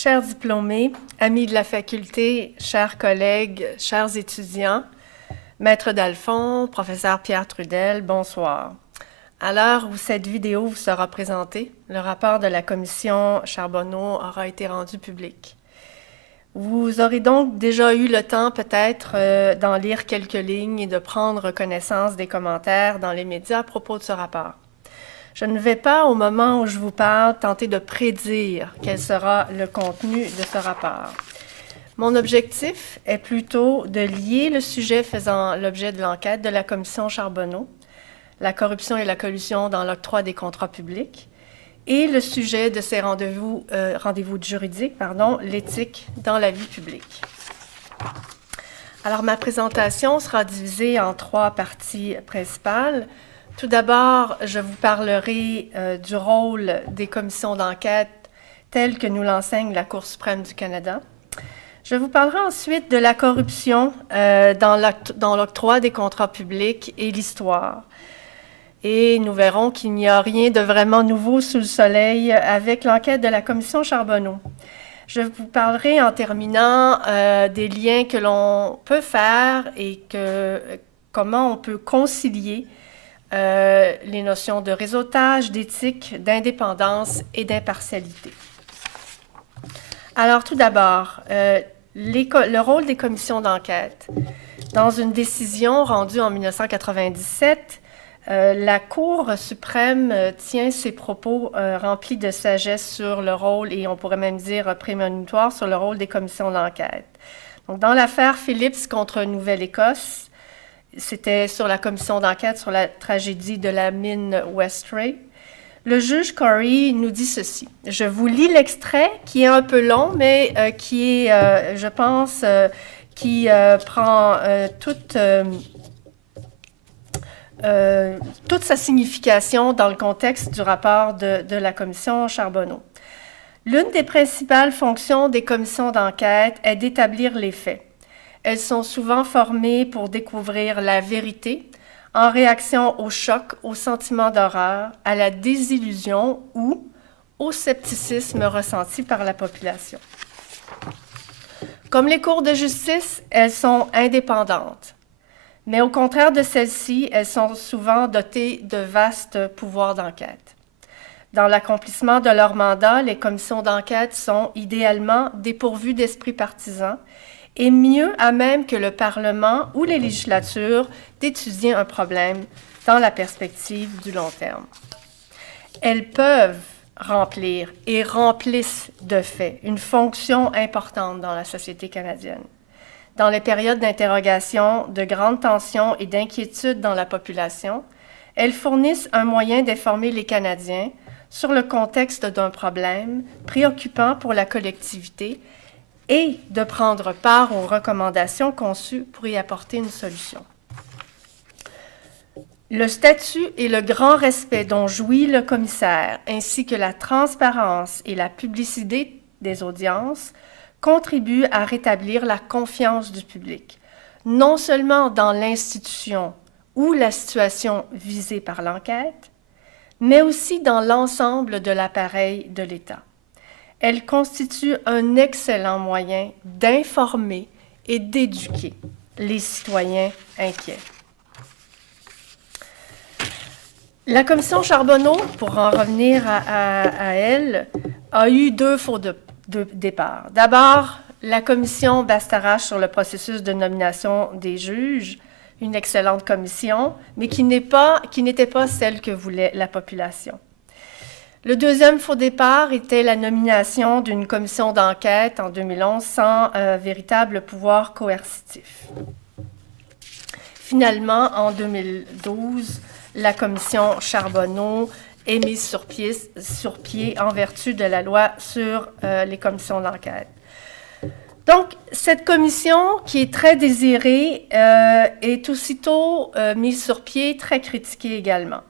Chers diplômés, amis de la faculté, chers collègues, chers étudiants, Maître Dalphon, professeur Pierre Trudel, bonsoir. À l'heure où cette vidéo vous sera présentée, le rapport de la commission Charbonneau aura été rendu public. Vous aurez donc déjà eu le temps peut-être d'en lire quelques lignes et de prendre connaissance des commentaires dans les médias à propos de ce rapport. Je ne vais pas, au moment où je vous parle, tenter de prédire quel sera le contenu de ce rapport. Mon objectif est plutôt de lier le sujet faisant l'objet de l'enquête de la commission Charbonneau, la corruption et la collusion dans l'octroi des contrats publics, et le sujet de ces rendez-vous juridiques, l'éthique dans la vie publique. Alors, ma présentation sera divisée en 3 parties principales. Tout d'abord, je vous parlerai du rôle des commissions d'enquête telles que nous l'enseigne la Cour suprême du Canada. Je vous parlerai ensuite de la corruption dans l'octroi des contrats publics et l'histoire. Et nous verrons qu'il n'y a rien de vraiment nouveau sous le soleil avec l'enquête de la commission Charbonneau. Je vous parlerai en terminant des liens que l'on peut faire et comment on peut concilier les notions de réseautage, d'éthique, d'indépendance et d'impartialité. Alors, tout d'abord, le rôle des commissions d'enquête. Dans une décision rendue en 1997, la Cour suprême tient ses propos remplis de sagesse sur le rôle, et on pourrait même dire prémonitoire, sur le rôle des commissions d'enquête. Donc, dans l'affaire Phillips contre Nouvelle-Écosse, c'était sur la commission d'enquête sur la tragédie de la mine Westray. Le juge Corey nous dit ceci. Je vous lis l'extrait qui est un peu long, mais qui est, je pense, qui prend toute sa signification dans le contexte du rapport de la commission Charbonneau. L'une des principales fonctions des commissions d'enquête est d'établir les faits. Elles sont souvent formées pour découvrir la vérité en réaction au choc, au sentiment d'horreur, à la désillusion ou au scepticisme ressenti par la population. Comme les cours de justice, elles sont indépendantes. Mais au contraire de celles-ci, elles sont souvent dotées de vastes pouvoirs d'enquête. Dans l'accomplissement de leur mandat, les commissions d'enquête sont idéalement dépourvues d'esprit partisan et mieux à même que le Parlement ou les législatures d'étudier un problème dans la perspective du long terme. Elles peuvent remplir et remplissent de fait une fonction importante dans la société canadienne. Dans les périodes d'interrogation, de grande tension et d'inquiétude dans la population, elles fournissent un moyen d'informer les Canadiens sur le contexte d'un problème préoccupant pour la collectivité et de prendre part aux recommandations conçues pour y apporter une solution. Le statut et le grand respect dont jouit le commissaire, ainsi que la transparence et la publicité des audiences, contribuent à rétablir la confiance du public, non seulement dans l'institution ou la situation visée par l'enquête, mais aussi dans l'ensemble de l'appareil de l'État. Elle constitue un excellent moyen d'informer et d'éduquer les citoyens inquiets. La commission Charbonneau, pour en revenir à elle, a eu 2 faux départs. D'abord, la commission Bastarache sur le processus de nomination des juges, une excellente commission, mais qui n'était pas celle que voulait la population. Le deuxième faux départ était la nomination d'une commission d'enquête en 2011 sans véritable pouvoir coercitif. Finalement, en 2012, la commission Charbonneau est mise sur pied en vertu de la loi sur les commissions d'enquête. Donc, cette commission, qui est très désirée, est aussitôt mise sur pied, très critiquée également.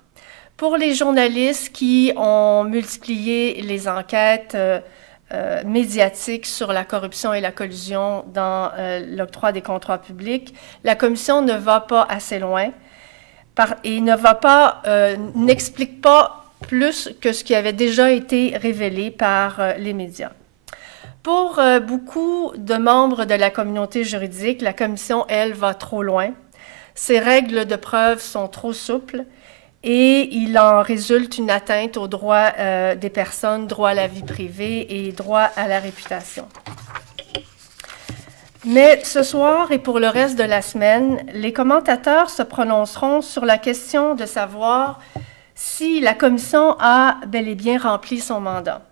Pour les journalistes qui ont multiplié les enquêtes médiatiques sur la corruption et la collusion dans l'octroi des contrats publics, la commission ne va pas assez loin et n'explique pas plus que ce qui avait déjà été révélé par les médias. Pour beaucoup de membres de la communauté juridique, la commission, elle, va trop loin. Ses règles de preuve sont trop souples et il en résulte une atteinte aux droits des personnes, droit à la vie privée et droit à la réputation. Mais ce soir et pour le reste de la semaine, les commentateurs se prononceront sur la question de savoir si la commission a bel et bien rempli son mandat.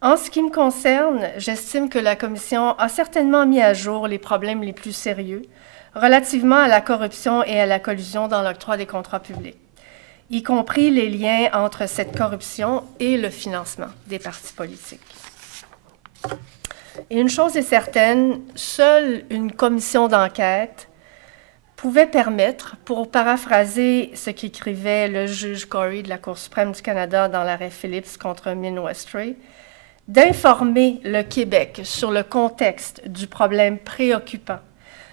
En ce qui me concerne, j'estime que la commission a certainement mis à jour les problèmes les plus sérieux relativement à la corruption et à la collusion dans l'octroi des contrats publics, y compris les liens entre cette corruption et le financement des partis politiques. Et une chose est certaine, seule une commission d'enquête pouvait permettre, pour paraphraser ce qu'écrivait le juge Corey de la Cour suprême du Canada dans l'arrêt Phillips contre Min Westray, d'informer le Québec sur le contexte du problème préoccupant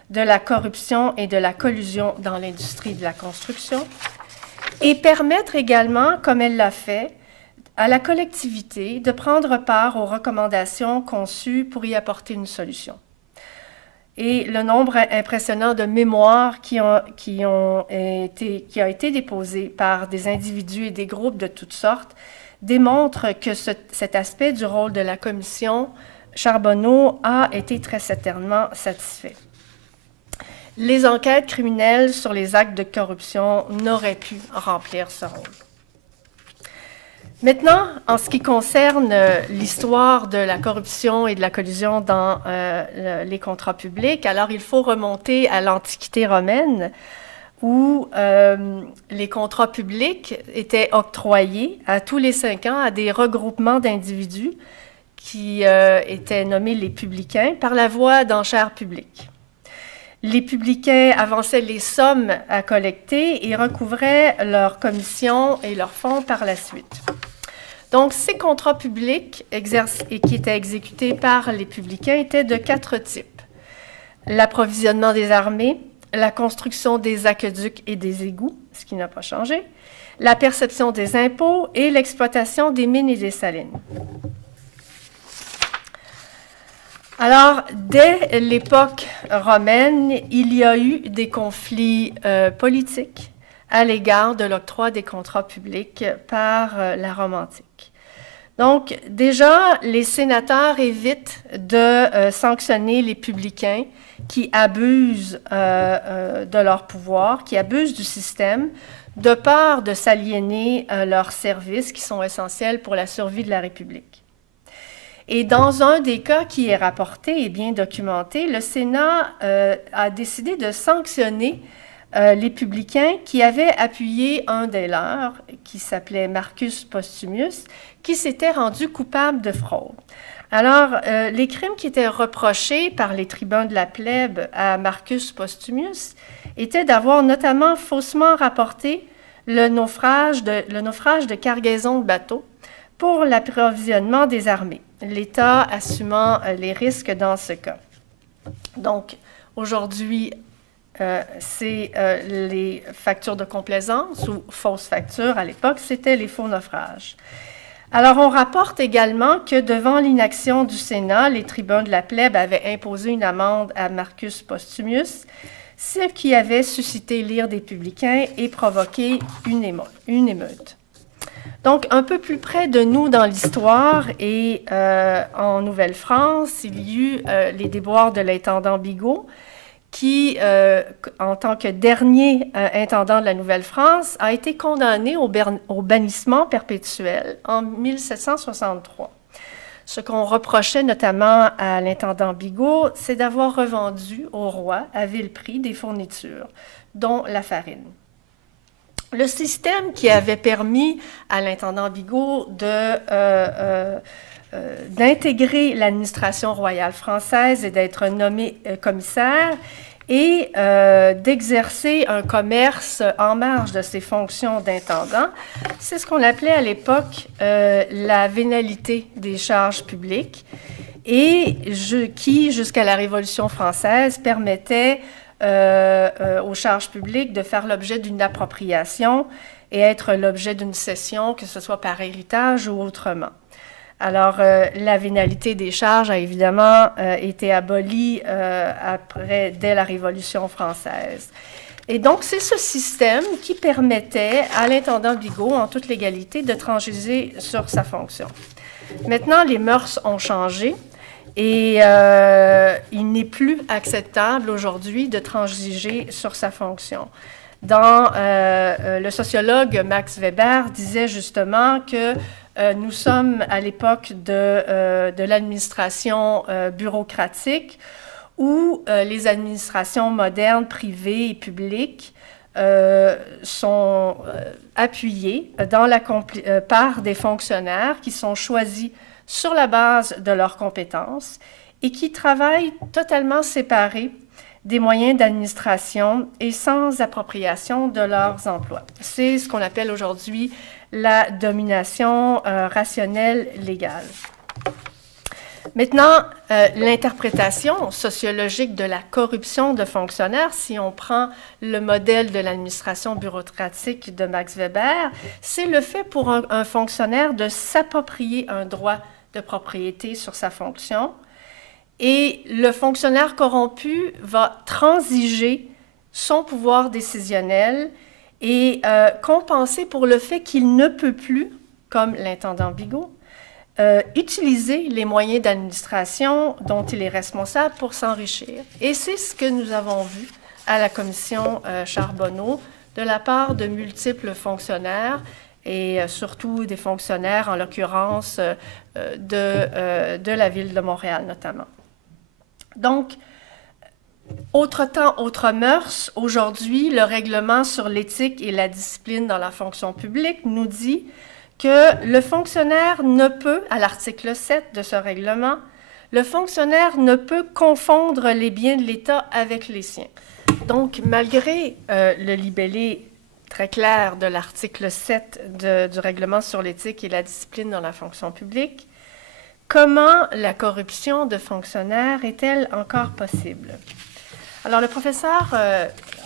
de la corruption et de la collusion dans l'industrie de la construction, et permettre également, comme elle l'a fait, à la collectivité de prendre part aux recommandations conçues pour y apporter une solution. Et le nombre impressionnant de mémoires qui a été déposé par des individus et des groupes de toutes sortes démontre que cet aspect du rôle de la commission Charbonneau a été très certainement satisfait. Les enquêtes criminelles sur les actes de corruption n'auraient pu remplir ce rôle. Maintenant, en ce qui concerne l'histoire de la corruption et de la collusion dans les contrats publics, alors il faut remonter à l'Antiquité romaine où les contrats publics étaient octroyés à tous les 5 ans à des regroupements d'individus qui étaient nommés les publicains par la voie d'enchères publiques. Les publicains avançaient les sommes à collecter et recouvraient leurs commissions et leurs fonds par la suite. Donc, ces contrats publics qui étaient exécutés par les publicains étaient de 4 types. L'approvisionnement des armées, la construction des aqueducs et des égouts, ce qui n'a pas changé, la perception des impôts et l'exploitation des mines et des salines. Alors, dès l'époque romaine, il y a eu des conflits politiques à l'égard de l'octroi des contrats publics par la Rome antique. Donc, déjà, les sénateurs évitent de sanctionner les publicains qui abusent de leur pouvoir, qui abusent du système, de peur de s'aliéner leurs services qui sont essentiels pour la survie de la République. Et dans un des cas qui est rapporté et bien documenté, le Sénat a décidé de sanctionner les publicains qui avaient appuyé un des leurs, qui s'appelait Marcus Postumius, qui s'était rendu coupable de fraude. Alors, les crimes qui étaient reprochés par les tribuns de la plèbe à Marcus Postumius étaient d'avoir notamment faussement rapporté le naufrage de cargaisons de bateaux pour l'approvisionnement des armées, l'État assumant les risques dans ce cas. Donc, aujourd'hui, c'est les factures de complaisance ou fausses factures. À l'époque, c'était les faux naufrages. Alors, on rapporte également que devant l'inaction du Sénat, les tribuns de la plèbe avaient imposé une amende à Marcus Postumius, ce qui avait suscité l'ire des publicains et provoqué une émeute. Donc, un peu plus près de nous dans l'histoire et en Nouvelle-France, il y eut les déboires de l'intendant Bigot, qui, en tant que dernier intendant de la Nouvelle-France, a été condamné au bannissement perpétuel en 1763. Ce qu'on reprochait notamment à l'intendant Bigot, c'est d'avoir revendu au roi à vil prix des fournitures, dont la farine. Le système qui avait permis à l'intendant Bigot d'intégrer l'administration royale française et d'être nommé commissaire et d'exercer un commerce en marge de ses fonctions d'intendant, c'est ce qu'on appelait à l'époque la vénalité des charges publiques et qui, jusqu'à la Révolution française, permettait aux charges publiques de faire l'objet d'une appropriation et être l'objet d'une cession, que ce soit par héritage ou autrement. Alors, la vénalité des charges a évidemment été abolie dès la Révolution française. Et donc, c'est ce système qui permettait à l'intendant Bigot, en toute légalité, de transiger sur sa fonction. Maintenant, les mœurs ont changé et il n'est plus acceptable aujourd'hui de transiger sur sa fonction. Le sociologue Max Weber disait justement que nous sommes à l'époque de l'administration bureaucratique où les administrations modernes, privées et publiques sont appuyées par des fonctionnaires qui sont choisis sur la base de leurs compétences et qui travaillent totalement séparés des moyens d'administration et sans appropriation de leurs emplois. C'est ce qu'on appelle aujourd'hui la domination rationnelle légale. Maintenant, l'interprétation sociologique de la corruption de fonctionnaires, si on prend le modèle de l'administration bureaucratique de Max Weber, c'est le fait pour un fonctionnaire de s'approprier un droit de propriété sur sa fonction, et le fonctionnaire corrompu va transiger son pouvoir décisionnel et compenser pour le fait qu'il ne peut plus, comme l'intendant Bigot, utiliser les moyens d'administration dont il est responsable pour s'enrichir. Et c'est ce que nous avons vu à la commission Charbonneau de la part de multiples fonctionnaires et surtout des fonctionnaires, en l'occurrence, de la ville de Montréal notamment. Donc, autre temps, autre mœurs. Aujourd'hui, le règlement sur l'éthique et la discipline dans la fonction publique nous dit que le fonctionnaire ne peut, à l'article 7 de ce règlement, le fonctionnaire ne peut confondre les biens de l'État avec les siens. Donc, malgré le libellé très clair de l'article 7 du règlement sur l'éthique et la discipline dans la fonction publique, comment la corruption de fonctionnaires est-elle encore possible? Alors, le professeur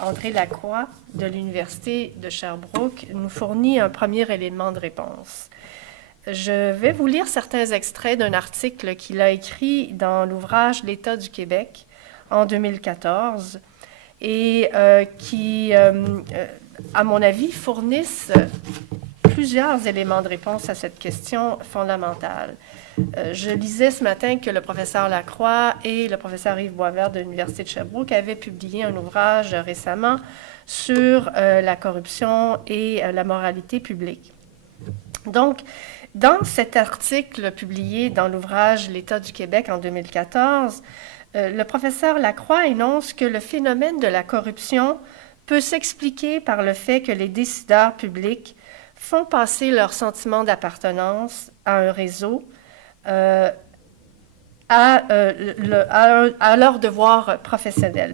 André Lacroix de l'Université de Sherbrooke nous fournit un premier élément de réponse. Je vais vous lire certains extraits d'un article qu'il a écrit dans l'ouvrage L'État du Québec en 2014 et qui, à mon avis, fournissent plusieurs éléments de réponse à cette question fondamentale. Je lisais ce matin que le professeur Lacroix et le professeur Yves Boisvert de l'Université de Sherbrooke avaient publié un ouvrage récemment sur la corruption et la moralité publique. Donc, dans cet article publié dans l'ouvrage L'État du Québec en 2014, le professeur Lacroix énonce que le phénomène de la corruption peut s'expliquer par le fait que les décideurs publics font passer leur sentiment d'appartenance à un réseau à leur devoir professionnel.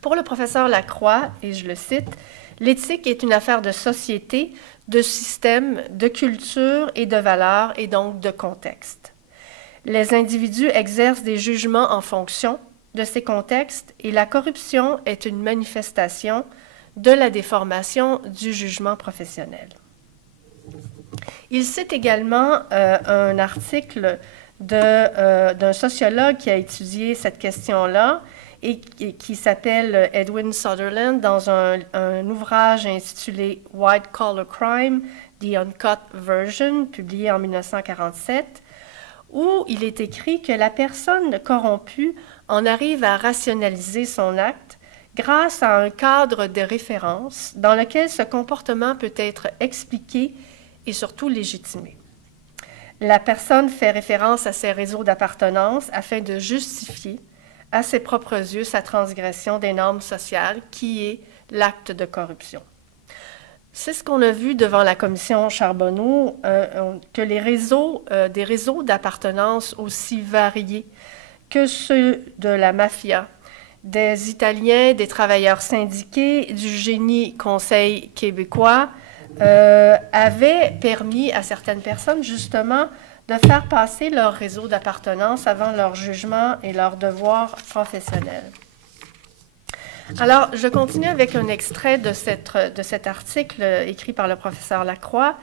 Pour le professeur Lacroix, et je le cite, « L'éthique est une affaire de société, de système, de culture et de valeurs, et donc de contexte. Les individus exercent des jugements en fonction de ces contextes, et la corruption est une manifestation de la déformation du jugement professionnel. » Il cite également un article d'un sociologue qui a étudié cette question-là et qui s'appelle Edwin Sutherland dans un ouvrage intitulé « White Collar Crime, The Uncut Version » publié en 1947, où il est écrit que la personne corrompue en arrive à rationaliser son acte grâce à un cadre de référence dans lequel ce comportement peut être expliqué et surtout légitimé. La personne fait référence à ses réseaux d'appartenance afin de justifier à ses propres yeux sa transgression des normes sociales qui est l'acte de corruption. C'est ce qu'on a vu devant la commission Charbonneau, que des réseaux d'appartenance aussi variés que ceux de la mafia, des Italiens, des travailleurs syndiqués, du génie conseil québécois, avait permis à certaines personnes, justement, de faire passer leur réseau d'appartenance avant leur jugement et leur devoir professionnel. Alors, je continue avec un extrait de cet article écrit par le professeur Lacroix,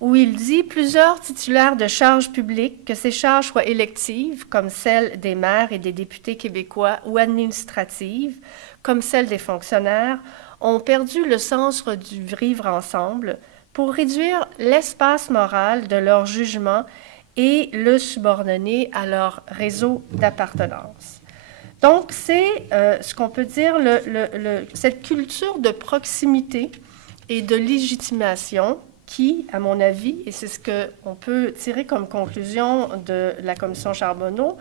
où il dit « Plusieurs titulaires de charges publiques, que ces charges soient électives, comme celles des maires et des députés québécois, ou administratives, comme celles des fonctionnaires, ont perdu le sens du vivre ensemble pour réduire l'espace moral de leur jugement et le subordonner à leur réseau d'appartenance. » Donc, c'est ce qu'on peut dire, cette culture de proximité et de légitimation qui, à mon avis, et c'est ce qu'on peut tirer comme conclusion de la commission Charbonneau,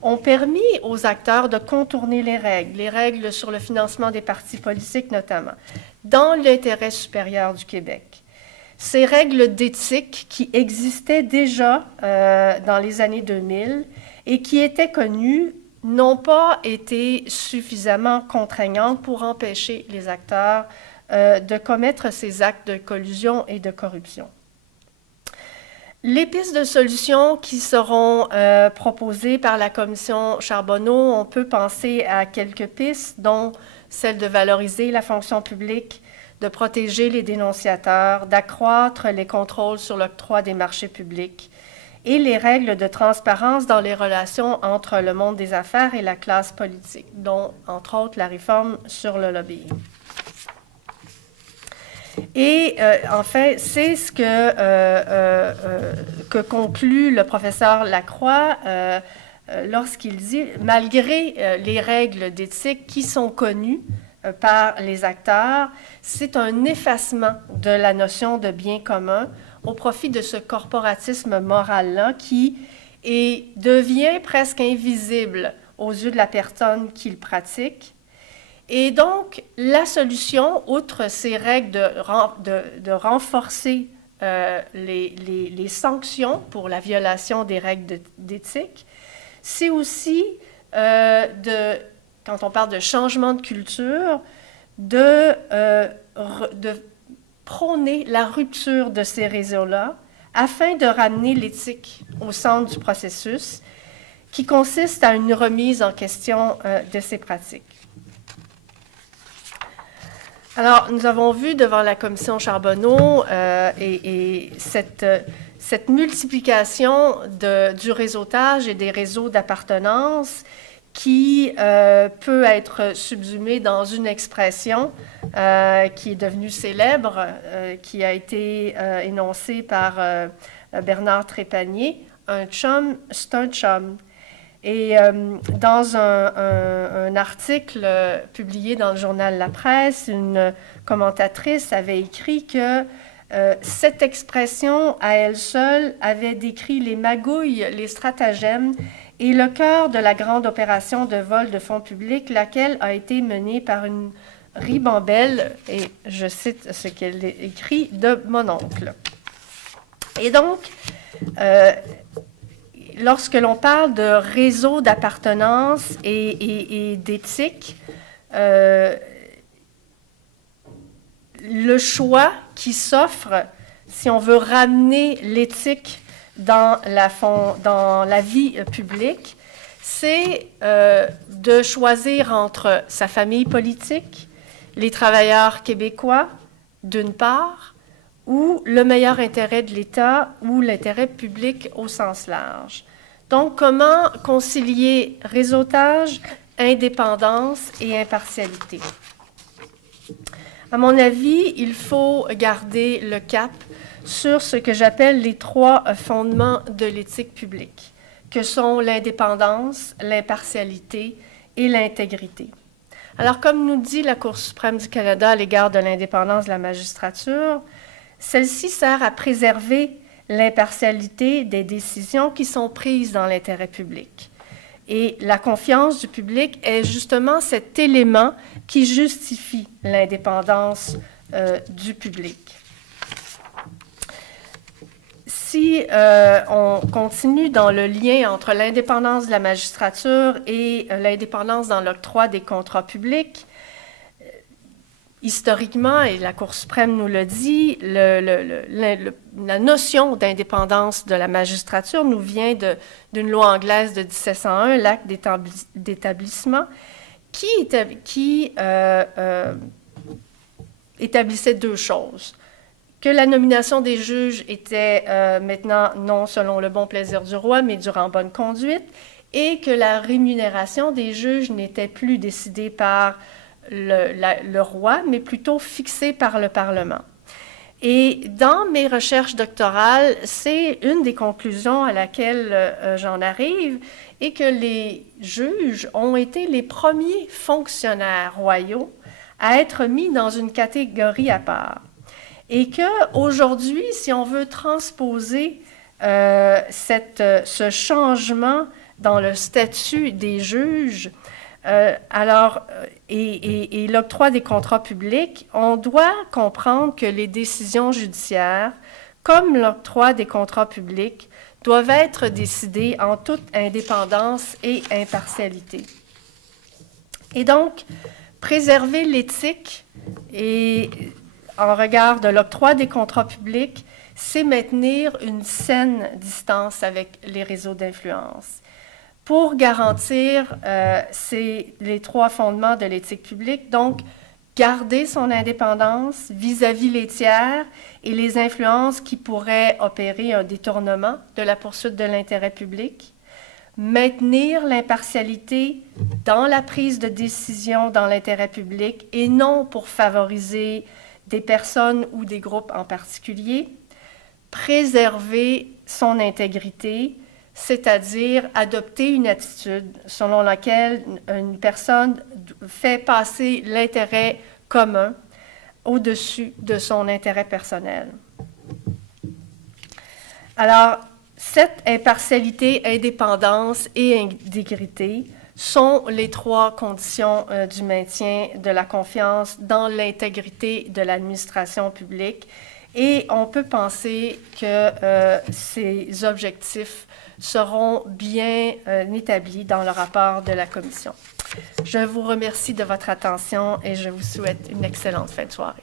ont permis aux acteurs de contourner les règles sur le financement des partis politiques notamment, dans l'intérêt supérieur du Québec. Ces règles d'éthique qui existaient déjà dans les années 2000 et qui étaient connues n'ont pas été suffisamment contraignantes pour empêcher les acteurs de commettre ces actes de collusion et de corruption. Les pistes de solutions qui seront proposées par la commission Charbonneau, on peut penser à quelques pistes, dont celle de valoriser la fonction publique, de protéger les dénonciateurs, d'accroître les contrôles sur l'octroi des marchés publics et les règles de transparence dans les relations entre le monde des affaires et la classe politique, dont, entre autres, la réforme sur le lobbying. Et enfin, c'est ce que conclut le professeur Lacroix lorsqu'il dit « Malgré les règles d'éthique qui sont connues par les acteurs, c'est un effacement de la notion de bien commun au profit de ce corporatisme moral-là qui devient presque invisible aux yeux de la personne qui le pratique. Et donc, la solution, outre ces règles de renforcer les sanctions pour la violation des règles d'éthique, c'est aussi, quand on parle de changement de culture, de prôner la rupture de ces réseaux-là afin de ramener l'éthique au centre du processus qui consiste à une remise en question de ces pratiques. Alors, nous avons vu devant la commission Charbonneau et cette multiplication du réseautage et des réseaux d'appartenance qui peut être subsumée dans une expression qui est devenue célèbre, qui a été énoncée par Bernard Trépanier, « Un chum, c'est un chum ». Et dans un article publié dans le journal La Presse, une commentatrice avait écrit que cette expression, à elle seule, avait décrit les magouilles, les stratagèmes et le cœur de la grande opération de vol de fonds publics, laquelle a été menée par une ribambelle, et je cite ce qu'elle écrit, de mon oncle. Et donc, lorsque l'on parle de réseau d'appartenance et d'éthique, le choix qui s'offre, si on veut ramener l'éthique dans la vie publique, c'est de choisir entre sa famille politique, les travailleurs québécois, d'une part, ou le meilleur intérêt de l'État ou l'intérêt public au sens large. Donc, comment concilier réseautage, indépendance et impartialité? À mon avis, il faut garder le cap sur ce que j'appelle les 3 fondements de l'éthique publique, que sont l'indépendance, l'impartialité et l'intégrité. Alors, comme nous dit la Cour suprême du Canada à l'égard de l'indépendance de la magistrature, celle-ci sert à préserver l'impartialité des décisions qui sont prises dans l'intérêt public. Et la confiance du public est justement cet élément qui justifie l'indépendance du public. Si on continue dans le lien entre l'indépendance de la magistrature et l'indépendance dans l'octroi des contrats publics, historiquement, et la Cour suprême nous le dit, la notion d'indépendance de la magistrature nous vient d'une loi anglaise de 1701, l'acte d'établissement, qui établissait 2 choses. que la nomination des juges était maintenant non selon le bon plaisir du roi, mais durant bonne conduite, et que la rémunération des juges n'était plus décidée par le roi, mais plutôt fixée par le Parlement. Et dans mes recherches doctorales, c'est une des conclusions à laquelle j'en arrive, et que les juges ont été les premiers fonctionnaires royaux à être mis dans une catégorie à part. Et qu'aujourd'hui, si on veut transposer ce changement dans le statut des juges, et l'octroi des contrats publics, on doit comprendre que les décisions judiciaires, comme l'octroi des contrats publics, doivent être décidées en toute indépendance et impartialité. Et donc, préserver l'éthique et en regard de l'octroi des contrats publics, c'est maintenir une saine distance avec les réseaux d'influence. Pour garantir les trois fondements de l'éthique publique, donc garder son indépendance vis-à-vis les tiers et les influences qui pourraient opérer un détournement de la poursuite de l'intérêt public, maintenir l'impartialité dans la prise de décision dans l'intérêt public et non pour favoriser des personnes ou des groupes en particulier, préserver son intégrité, c'est-à-dire adopter une attitude selon laquelle une personne fait passer l'intérêt commun au-dessus de son intérêt personnel. Alors, cette impartialité, indépendance et intégrité sont les trois conditions du maintien de la confiance dans l'intégrité de l'administration publique. Et on peut penser que ces objectifs seront bien établis dans le rapport de la Commission. Je vous remercie de votre attention et je vous souhaite une excellente fin de soirée.